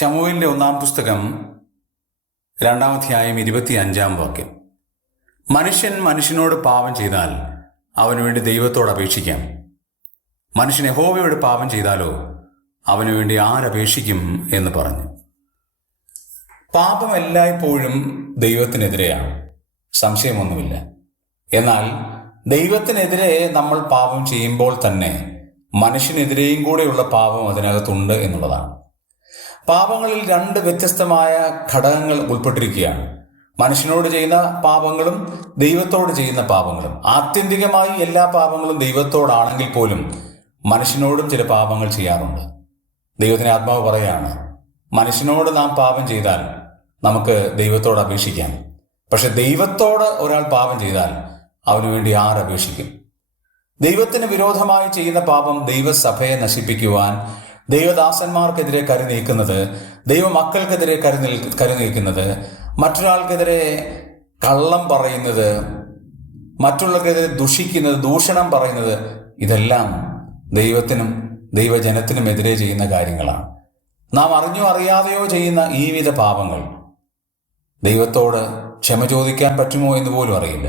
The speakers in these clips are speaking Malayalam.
ശമൂവേലിന്റെ 1-ാം പുസ്തകം 2-ാം അധ്യായം 25-ാം വാക്യം. മനുഷ്യൻ മനുഷ്യനോട് പാപം ചെയ്താൽ അവനു വേണ്ടി ദൈവത്തോട് അപേക്ഷിക്കാം. മനുഷ്യൻ യഹോവയോട് പാപം ചെയ്താലോ അവനു വേണ്ടി ആരപേക്ഷിക്കും എന്ന് പറഞ്ഞു. പാപം എല്ലായ്പ്പോഴും ദൈവത്തിനെതിരെയാണ്, സംശയമൊന്നുമില്ല. എന്നാൽ ദൈവത്തിനെതിരെ നമ്മൾ പാപം ചെയ്യുമ്പോൾ തന്നെ മനുഷ്യനെതിരെയും കൂടെയുള്ള പാപം അതിനകത്തുണ്ട് എന്നുള്ളതാണ്. പാപങ്ങളിൽ 2 വ്യത്യസ്തമായ ഘടകങ്ങൾ ഉൾപ്പെട്ടിരിക്കുകയാണ്. മനുഷ്യനോട് ചെയ്യുന്ന പാപങ്ങളും ദൈവത്തോട് ചെയ്യുന്ന പാപങ്ങളും. ആത്യന്തികമായി എല്ലാ പാപങ്ങളും ദൈവത്തോടാണെങ്കിൽ പോലും മനുഷ്യനോടും ചില പാപങ്ങൾ ചെയ്യാറുണ്ട്. ദൈവത്തിന്റെ ആത്മാവ് പറയാണ്, മനുഷ്യനോട് നാം പാപം ചെയ്താൽ നമുക്ക് ദൈവത്തോട് അപേക്ഷിക്കാം. പക്ഷെ ദൈവത്തോട് ഒരാൾ പാപം ചെയ്താൽ അവന് വേണ്ടി ആരപേക്ഷിക്കും? ദൈവത്തിന് വിരോധമായി ചെയ്യുന്ന പാപം ദൈവസഭയെ നശിപ്പിക്കുവാൻ, ദൈവദാസന്മാർക്കെതിരെ കരുനീക്കുന്നത്, ദൈവമക്കൾക്കെതിരെ കരുനീക്കുന്നത്, മറ്റൊരാൾക്കെതിരെ കള്ളം പറയുന്നത്, മറ്റുള്ളവർക്കെതിരെ ദുഷിക്കുന്നത്, ദൂഷണം പറയുന്നത്, ഇതെല്ലാം ദൈവത്തിനും ദൈവജനത്തിനും എതിരെ ചെയ്യുന്ന കാര്യങ്ങളാണ്. നാം അറിഞ്ഞോ അറിയാതെയോ ചെയ്യുന്ന ഈ വിധ പാപങ്ങൾ ദൈവത്തോട് ക്ഷമ ചോദിക്കാൻ പറ്റുമോ എന്ന് പോലും അറിയില്ല.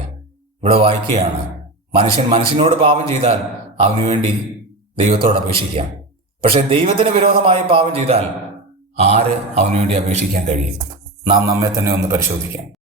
ഇവിടെ വായിക്കുകയാണ്, മനുഷ്യൻ മനുഷ്യനോട് പാപം ചെയ്താൽ അവനു വേണ്ടി ദൈവത്തോട് അപേക്ഷിക്കാം. പക്ഷെ ദൈവത്തിന് വിരോധമായി പാപം ചെയ്താൽ ആര് അവനു വേണ്ടി അപേക്ഷിക്കാൻ കഴിയും? നാം നമ്മെ തന്നെ ഒന്ന് പരിശോധിക്കാം.